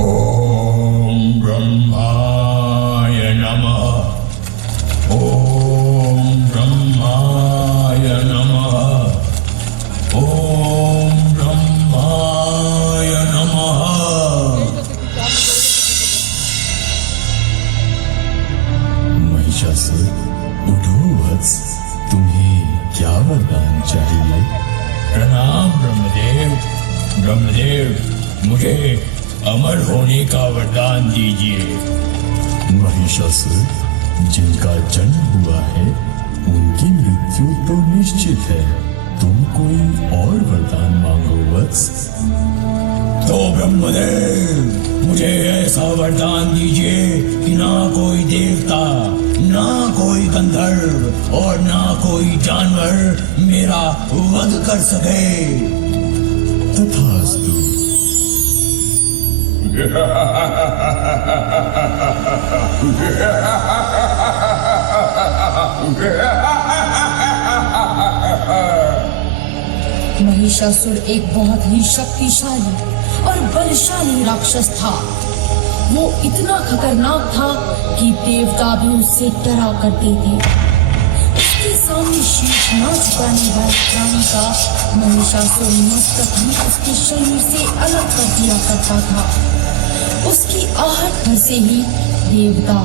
ओम ब्रह्माय नमः। ओम ब्रह्माय नमः। ओम ब्रह्माय नमः। महिषासुर, उठो वत्स, तुम्हें क्या वरदान चाहिए? प्रणाम ब्रह्मदेव। ब्रह्मदेव, मुझे अमर होने का वरदान दीजिए। महिषासुर, जिनका जन्म हुआ है उनकी मृत्यु तो निश्चित है, तुम कोई और वरदान मांगो वत्स। तो ब्रह्मदेव, मुझे ऐसा वरदान दीजिए कि ना कोई देवता, ना कोई गंधर्व और ना कोई जानवर मेरा वध कर सके। तथास्तु। महिषासुर एक बहुत ही शक्तिशाली और बलशाली राक्षस था। वो इतना खतरनाक था कि देवता भी उससे डरा करते थे। उसके सामने शीश न झुकाने वाले प्राणी का महिषासुर मस्तक भी उसके शरीर से अलग कर दिया करता था। उसकी आहट भर से ही देवता,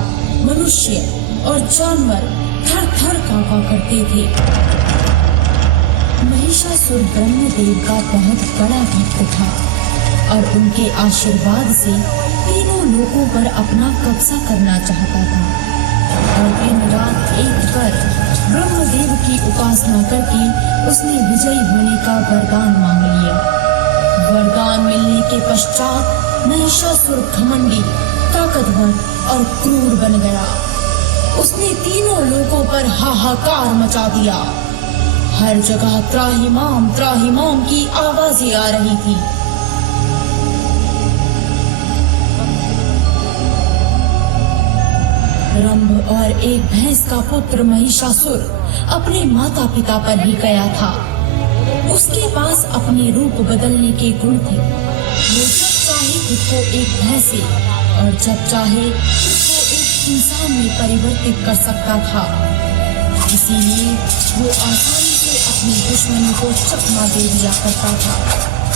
मनुष्य और जानवर थर थर कांपा करते थे। महिषासुर ब्रह्मदेव का बहुत बड़ा भक्त था और उनके आशीर्वाद से तीनों लोगों पर अपना कब्जा करना चाहता था। और दिन रात एक कर ब्रह्मदेव की उपासना करके उसने विजयी होने का वरदान मांग लिया। वरदान मिलने के पश्चात महिषासुर घमंडी, ताकतवर और क्रूर बन गया। उसने तीनों लोगों पर हाहाकार मचा दिया। हर जगह त्राहिमाम की आवाजें आ रही थी। रंभ और एक भैंस का पुत्र महिषासुर अपने माता पिता पर ही गया था। उसके पास अपने रूप बदलने के गुण थे। वो जब चाहे खुद को एक भैंस से और जब चाहे खुद को एक इंसान में परिवर्तित कर सकता था। इसीलिए वो आसानी से अपने दुश्मनों को चकमा दे दिया करता था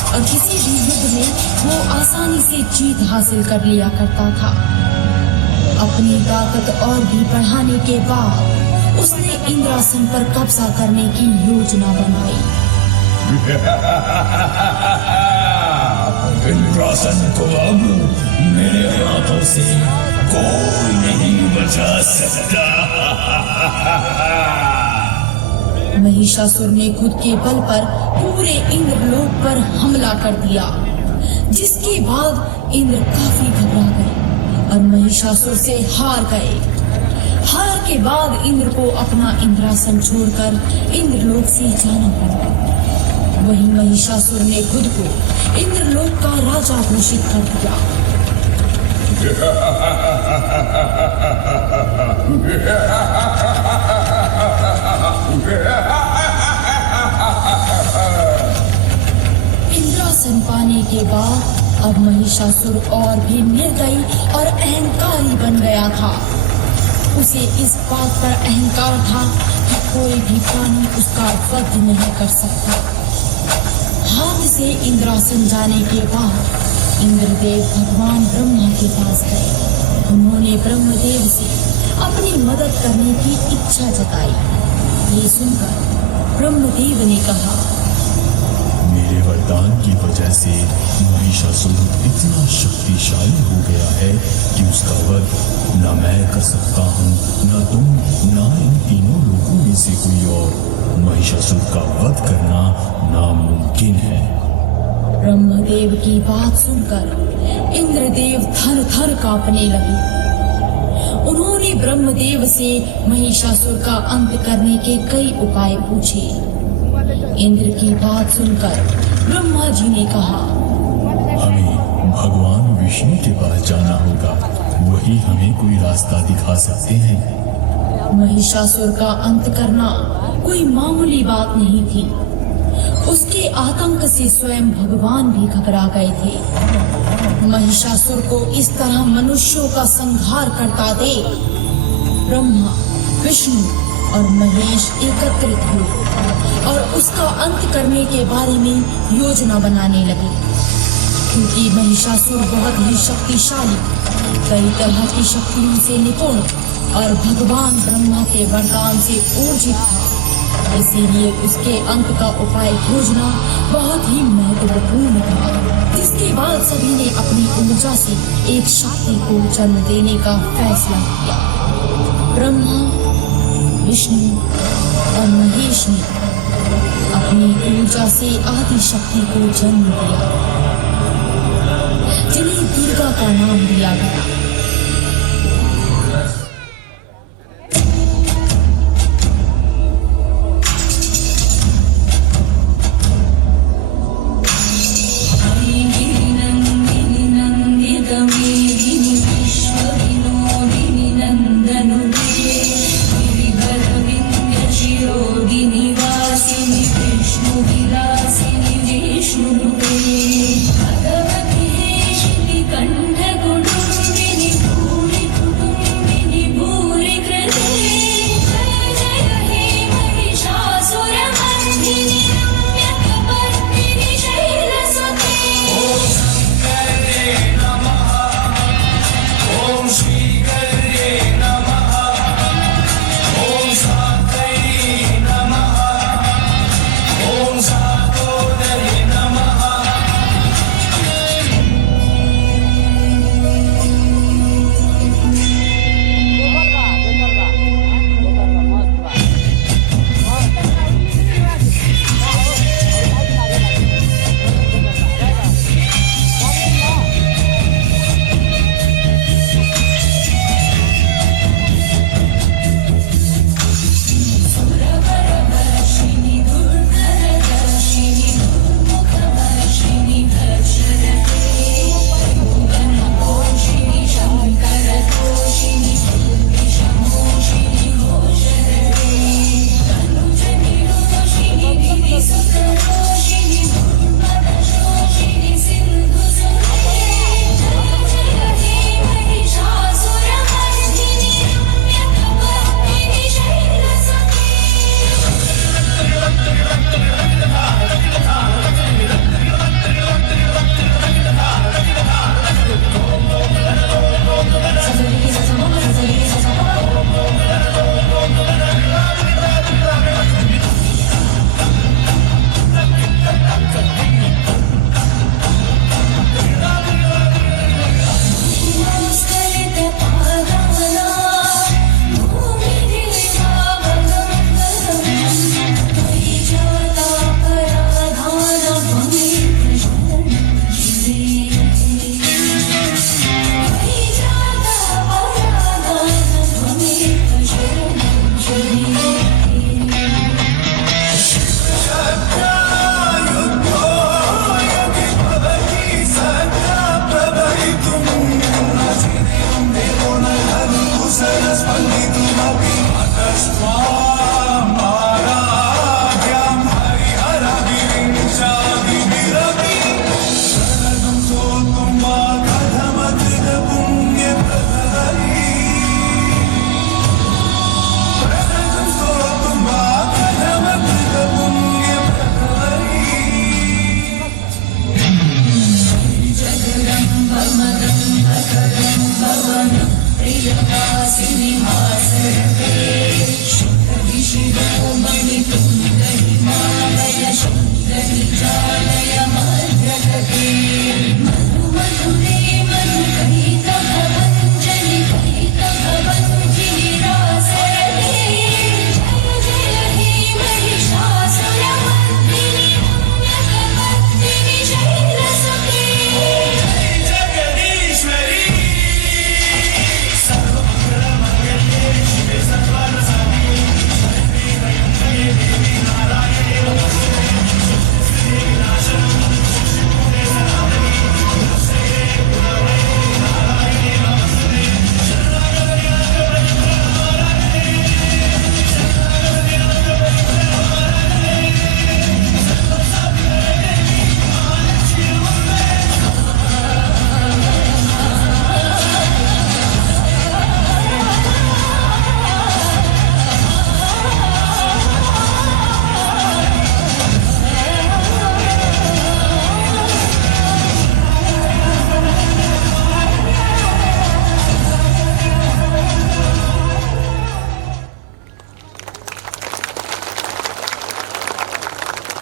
और किसी भी युद्ध में वो आसानी से जीत हासिल कर लिया करता था। अपनी ताकत और भी बढ़ाने के बाद उसने इंद्रासन पर कब्जा करने की योजना बनाई। इंद्रासन को अब मेरे हाथों से कोई नहीं बचा सकता। महिषासुर ने खुद के बल पर पूरे इंद्रलोक पर हमला कर दिया, जिसके बाद इंद्र काफी घबरा गए और महिषासुर से हार गए। हार के बाद इंद्र को अपना इंद्रासन छोड़कर इंद्रलोक से जाना पड़ा। वहीं महिषासुर ने खुद को इंद्रलोक का राजा घोषित कर दिया। इंद्रासन पाने के बाद अब महिषासुर और भी निर्दयी और अहंकारी बन गया था। उसे इस बात पर अहंकार था कि कोई भी प्राणी उसका वध नहीं कर सकता। हाथ से इंद्रासन जाने के बाद इंद्रदेव भगवान ब्रह्मा के पास गए। उन्होंने ब्रह्मदेव से अपनी मदद करने की इच्छा जताई। ये सुनकर ब्रह्मदेव ने कहा, मेरे वरदान की वजह से महिषासुर इतना शक्तिशाली हो गया है कि उसका वध न मैं कर सकता हूँ, न तुम, न इन तीनों लोगों में से कोई और। महिषासुर का वध करना नामुमकिन है। ब्रह्मदेव की बात सुनकर इंद्रदेव थर थर कांपने लगे। उन्होंने ब्रह्मदेव से महिषासुर का अंत करने के कई उपाय पूछे। इंद्र की बात सुनकर ब्रह्मा जी ने कहा, हमें भगवान विष्णु के पास जाना होगा, वही हमें कोई रास्ता दिखा सकते हैं। महिषासुर का अंत करना कोई मामूली बात नहीं थी। उसके आतंक से स्वयं भगवान भी घबरा गए थे। महिषासुर को इस तरह मनुष्यों का संहार करता देख ब्रह्मा, विष्णु और महेश एकत्रित हुए और उसका अंत करने के बारे में योजना बनाने लगे। क्योंकि महिषासुर बहुत ही शक्तिशाली, कई तरह की शक्तियों से निपुण और भगवान ब्रह्मा के वरदान से ऊर्जित था, इसीलिए उसके अंत का उपाय खोजना बहुत ही महत्वपूर्ण था। जिसके बाद सभी ने अपनी ऊर्जा से एक शक्ति को जन्म देने का फैसला किया। ब्रह्मा, विष्णु और महेश ने अपनी ऊर्जा से आदि शक्ति को जन्म दिया, जिन्हें दुर्गा का नाम दिया गया।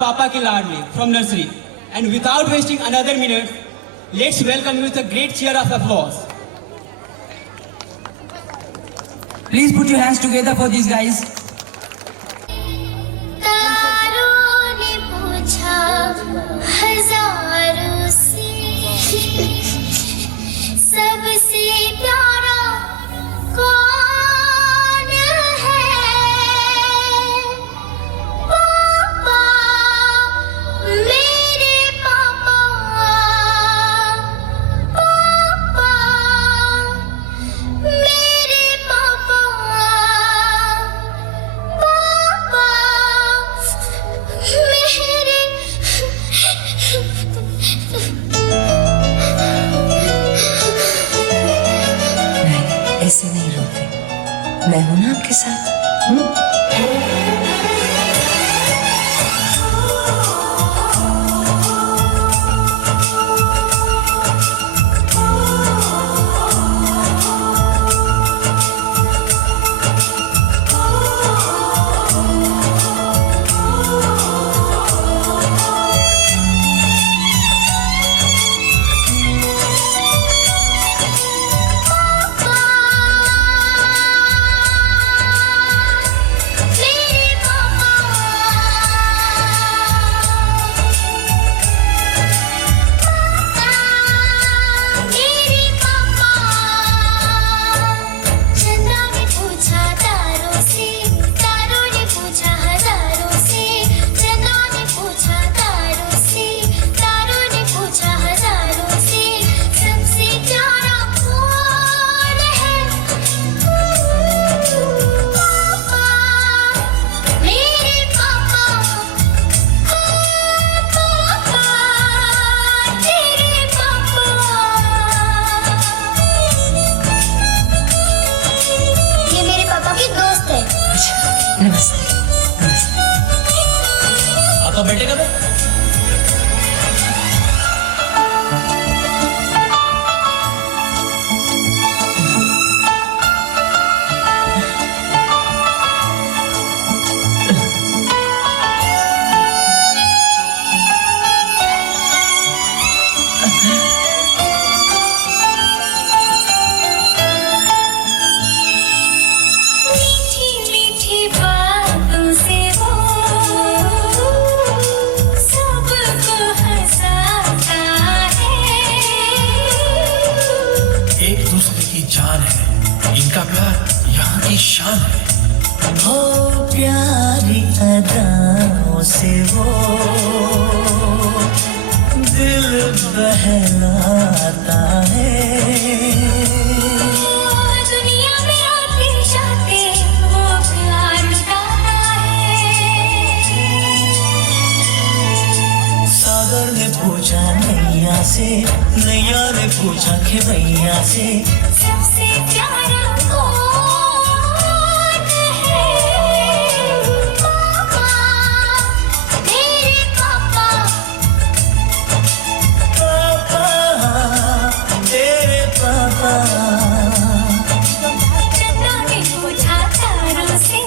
पापा की लाडली from nursery. And without wasting another minute, let's welcome you with a great cheer of applause. Please put your hands together for these guys. तारों ने पूछा हजारों से सबसे प्यारा कौन है? पापा, मेरे पापा, पापा, मेरे पापा, पापा, मेरे। नहीं, ऐसे नहीं रोते। मैं हूं ना आपके साथ। मेरे पापा, मेरे पापा। चंदा ने पूछा तारों से, तारों ने पूछा हजारों से। चंदा ने पूछा तारों से, तारों ने पूछा हजारों से सबसे प्यारा कौन है? पापा, मेरे पापा, पापा, तेरे पापा। ये मेरे पापा की दोस्त है। अच्छा, नमस्ते। नमस्ते। आपका बेटे का मीठी मीठी बातों से वो सबको हंसाता है। एक दूसरे की जान है, इनका प्यार यहाँ की शान है। हो प्यारी अदाओं से वो दिल बहलाता है। दुनिया में आते जाते वो प्यार लुटाता है। सागर ने पूछा नैया से, नैया ने पूछा खेवैया से सबसे प्यारा कौन है? पापा, मेरे पापा, पापा, तेरे पापा। चंदा ने पूछा तारों से,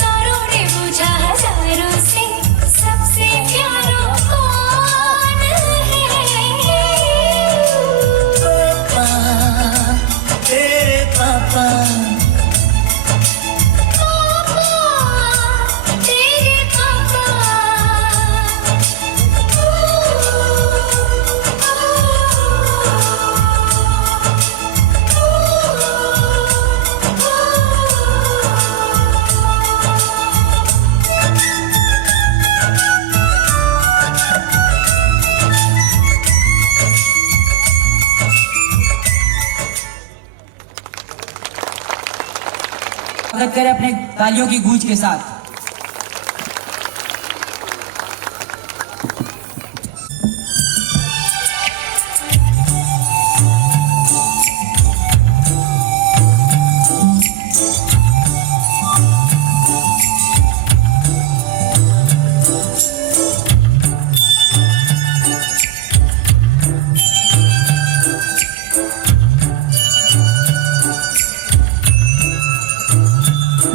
तारों ने पूछा हजारों से सबसे प्यारा कौन है? पापा, तेरे पापा। पापा, तेरे पापा। स्वागत करें अपने तालियों की गूंज के साथ।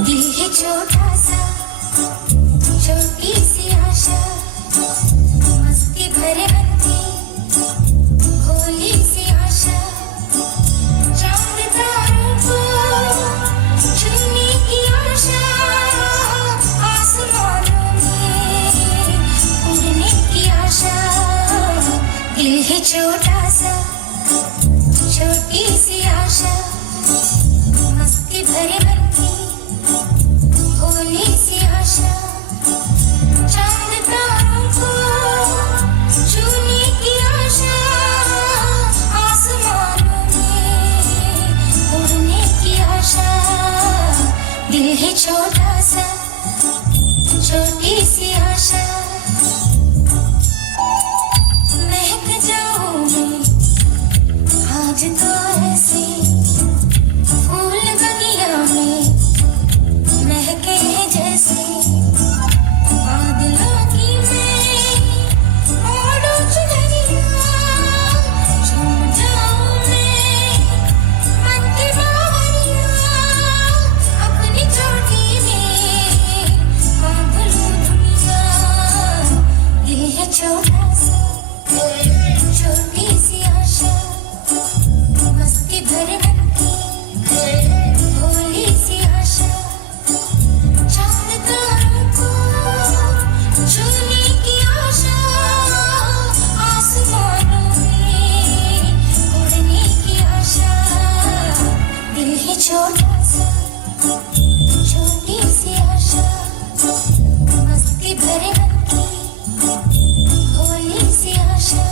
दिल है छोटा सा छोटा सा छोटी सी आशा मस्ती भरे मन की भोली सी आशा चांद तारों को छूने की आशा आसमानों में उड़ने की आशा दिल है छोटा सा छोटी सी आशा महक जाऊं मैं आज तो ऐसे फूल बगिया में महके हैं जैसे बादलों की मैं ओढ़ूं चुनरिया झूम जाऊं मैं मन की बावरिया अपनी चोटी में बांध लूं दुनिया दिल है छोटा सा छोटी सी आशा मस्ती भरे मन की भोली सी आशा चांद तारों को छूने की आशा आसमानों में उड़ने की आशा दिल है छोटा सा छोटी सी आशा मस्ती भरे मन की भोली सी आशा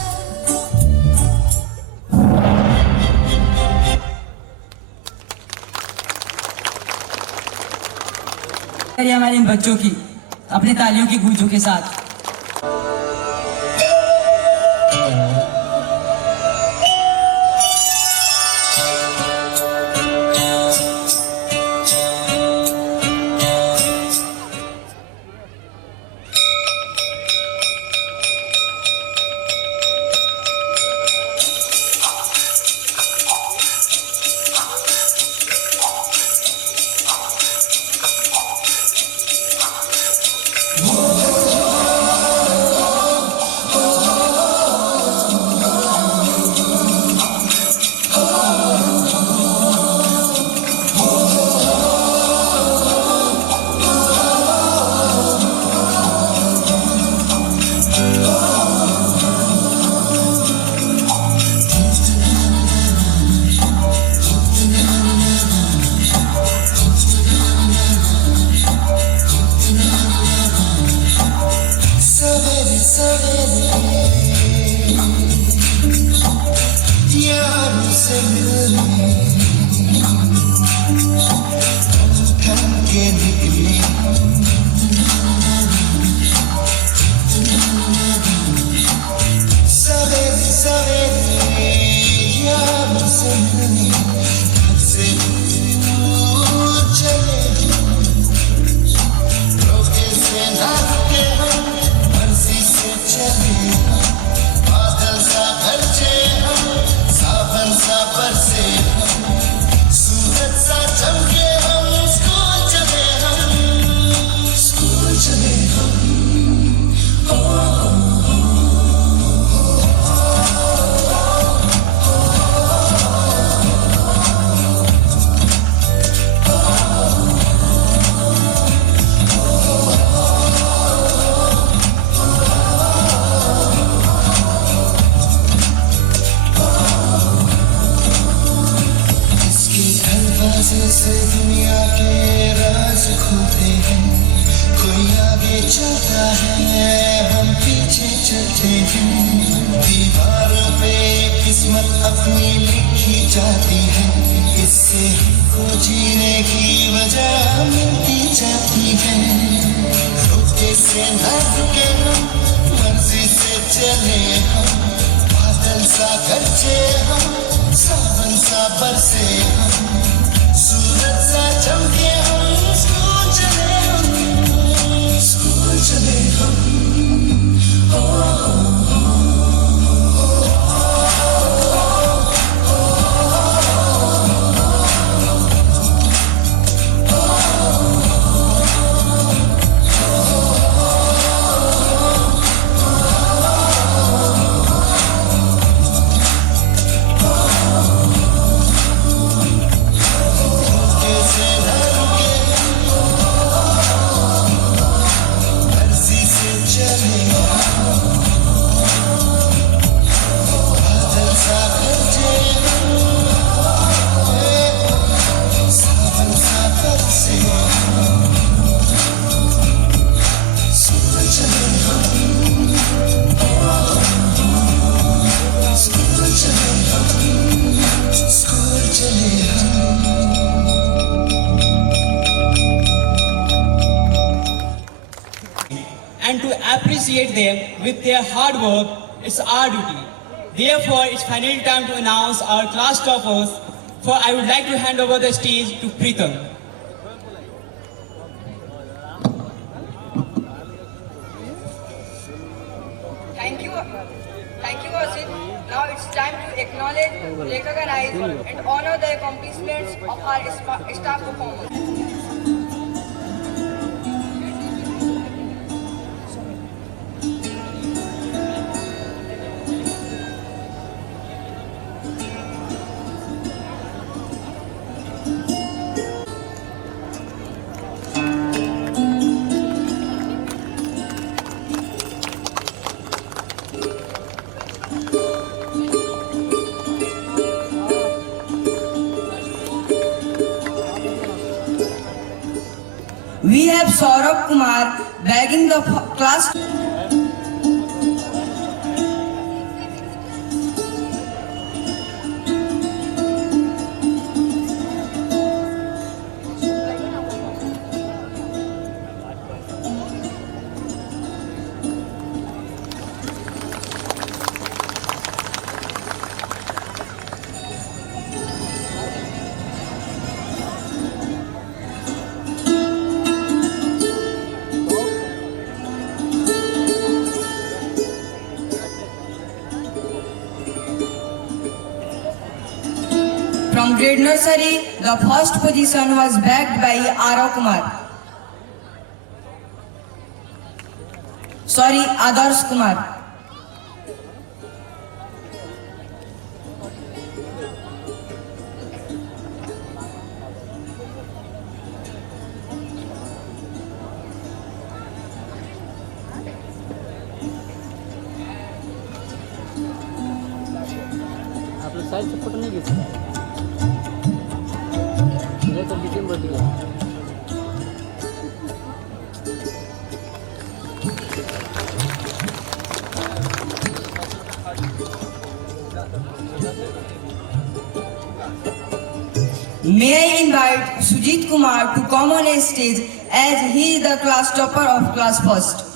हमारे इन बच्चों की अपनी तालियों की गूंजों के साथ से दुनिया के राज खुलते हैं, कोई आगे चलता है हम पीछे चलते हैं। दीवारों पे किस्मत अपनी लिखी जाती है, इससे हमको जीने की वजह मिलती जाती है। रुके से न रुके हम, मर्जी से चले हम, बादल सा गरजे हम, सावन सा बरसे हम, सूरज सा चमके हम, स्कूल चले हम, स्कूल चले हम। and to appreciate them with their hard work, it's our duty. Therefore, it's finally time to announce our class toppers. For I would like to hand over the stage to Pritam. Thank you, Asit. Now it's time to acknowledge, recognize, and honor the accomplishments of our staff performers. We have Saurabh Kumar bagging the class. From grade nursery, the first position was bagged by Arav Kumar. Sorry, Adarsh Kumar. आपलं साईजचं photo नाही घेतलं तर December दिला May I invite Sujit Kumar to come on a stage as he is the class topper of class first.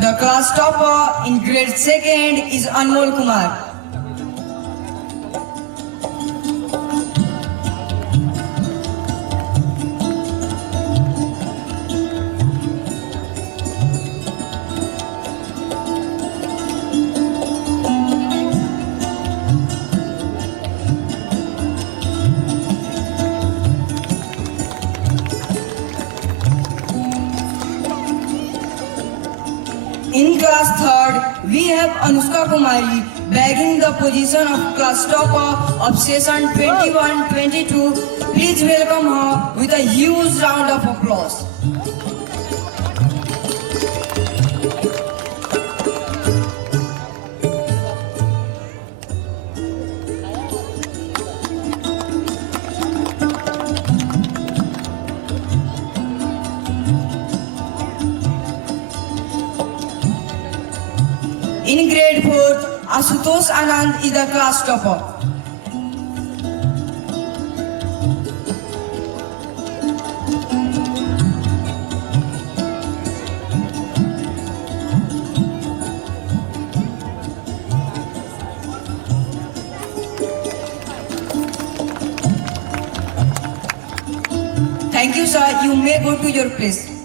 The class topper in grade 2nd is Anmol Kumar. In class 3rd, we have Anushka Kumari bagging the position of class topper of session 21-22. Please welcome her with a huge round of applause. In grade 4th, Asutosh Anand is the class topper. Thank you, sir. You may go to your place.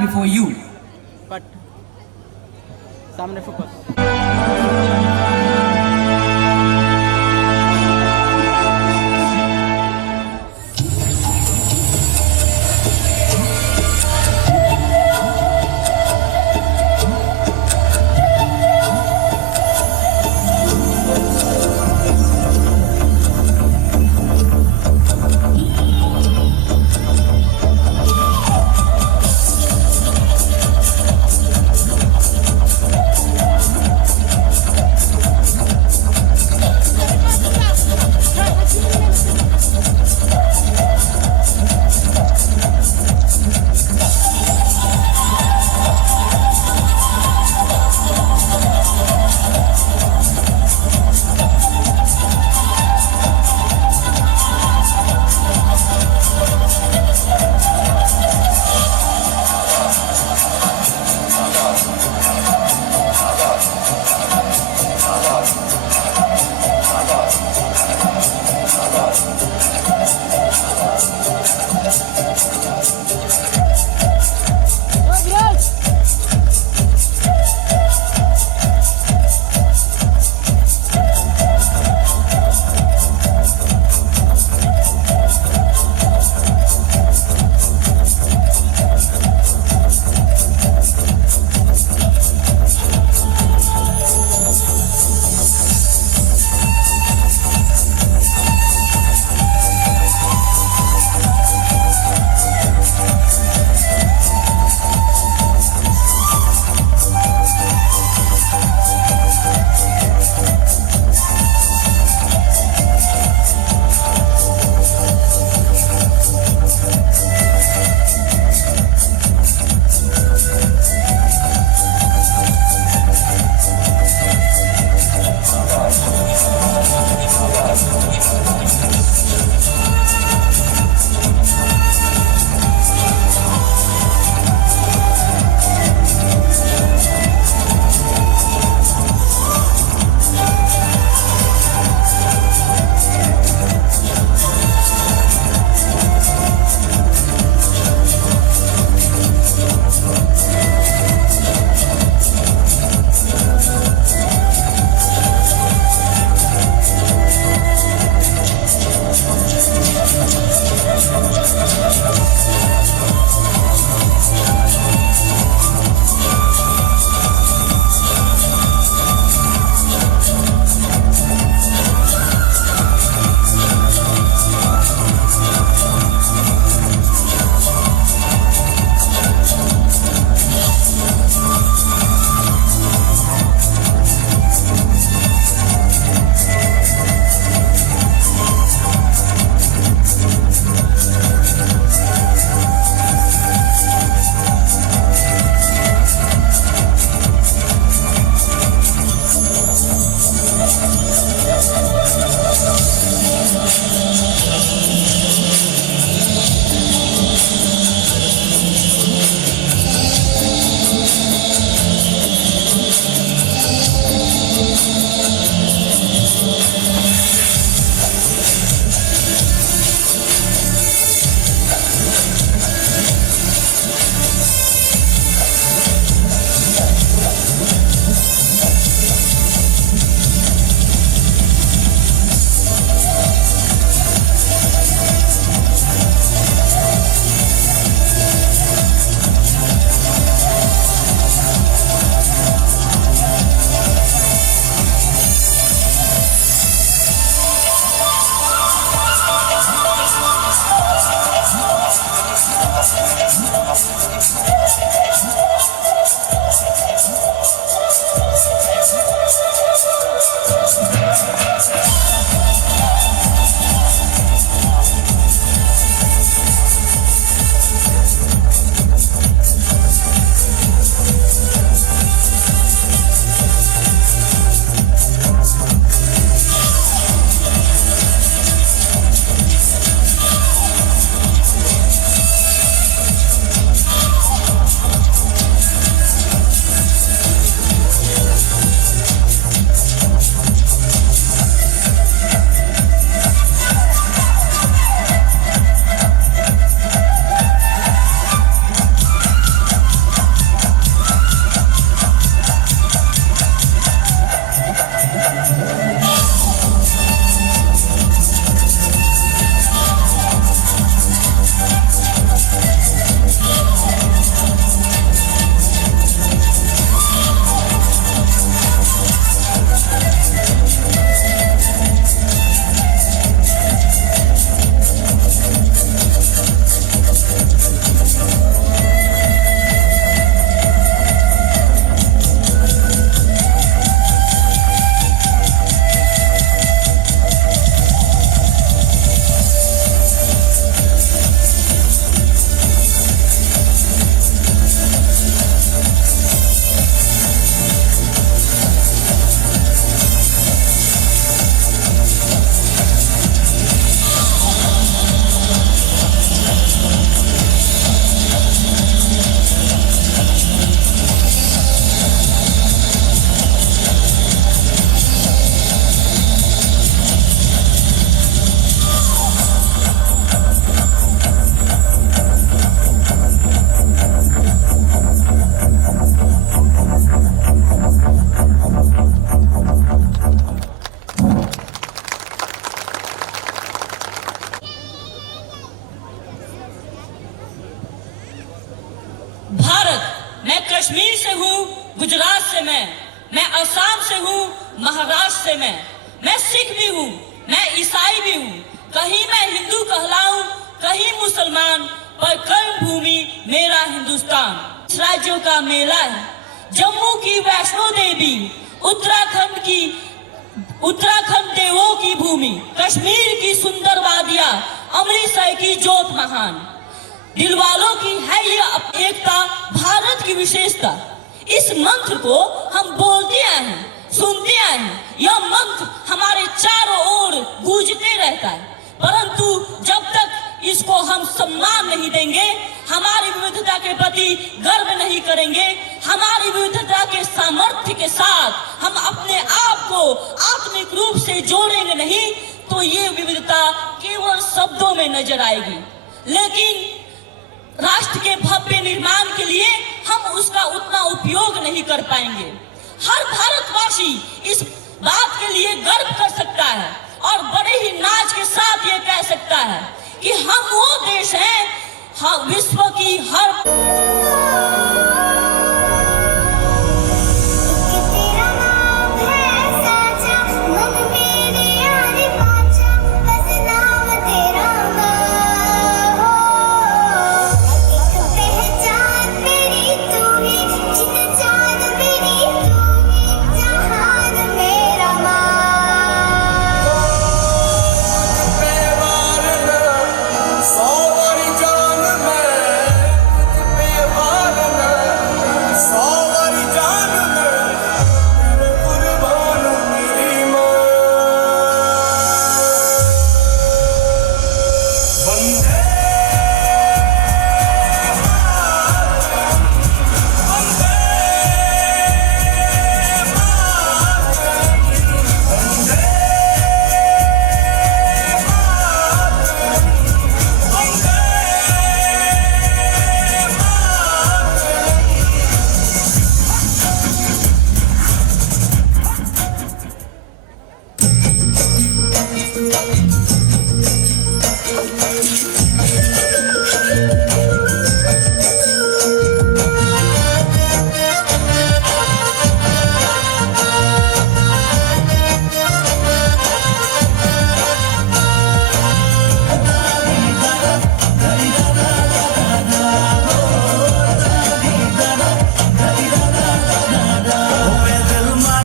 Before you. Cut सामने focus Assam से हूँ, महाराष्ट्र से मैं सिख भी हूँ, मैं ईसाई भी हूँ, कहीं मैं हिंदू कहलाऊं, कहीं मुसलमान, पर कर्म भूमि मेरा हिंदुस्तान। इस राज्यों का मेला है, जम्मू की वैष्णो देवी, उत्तराखंड देवों की भूमि, कश्मीर की सुंदर वादियां, अमृतसर की जोत महान। दिलवालों की है ये एकता, भारत की विशेषता। इस मंत्र को हम बोलते आए हैं, सुनते आए हैं, यह मंत्र हमारे चारों ओर गूंजते रहता है, परंतु जब तक इसको हम सम्मान नहीं देंगे, हमारी विविधता के प्रति गर्व नहीं करेंगे, हमारी विविधता के सामर्थ्य के साथ हम अपने आप को आत्मिक रूप से जोड़ेंगे नहीं, तो ये विविधता केवल शब्दों में नजर आएगी, लेकिन राष्ट्र के भव्य निर्माण के लिए हम उसका उतना उपयोग नहीं कर पाएंगे। हर भारतवासी इस बात के लिए गर्व कर सकता है और बड़े ही नाच के साथ ये कह सकता है कि हम वो देश हैं, हाँ, विश्व की हर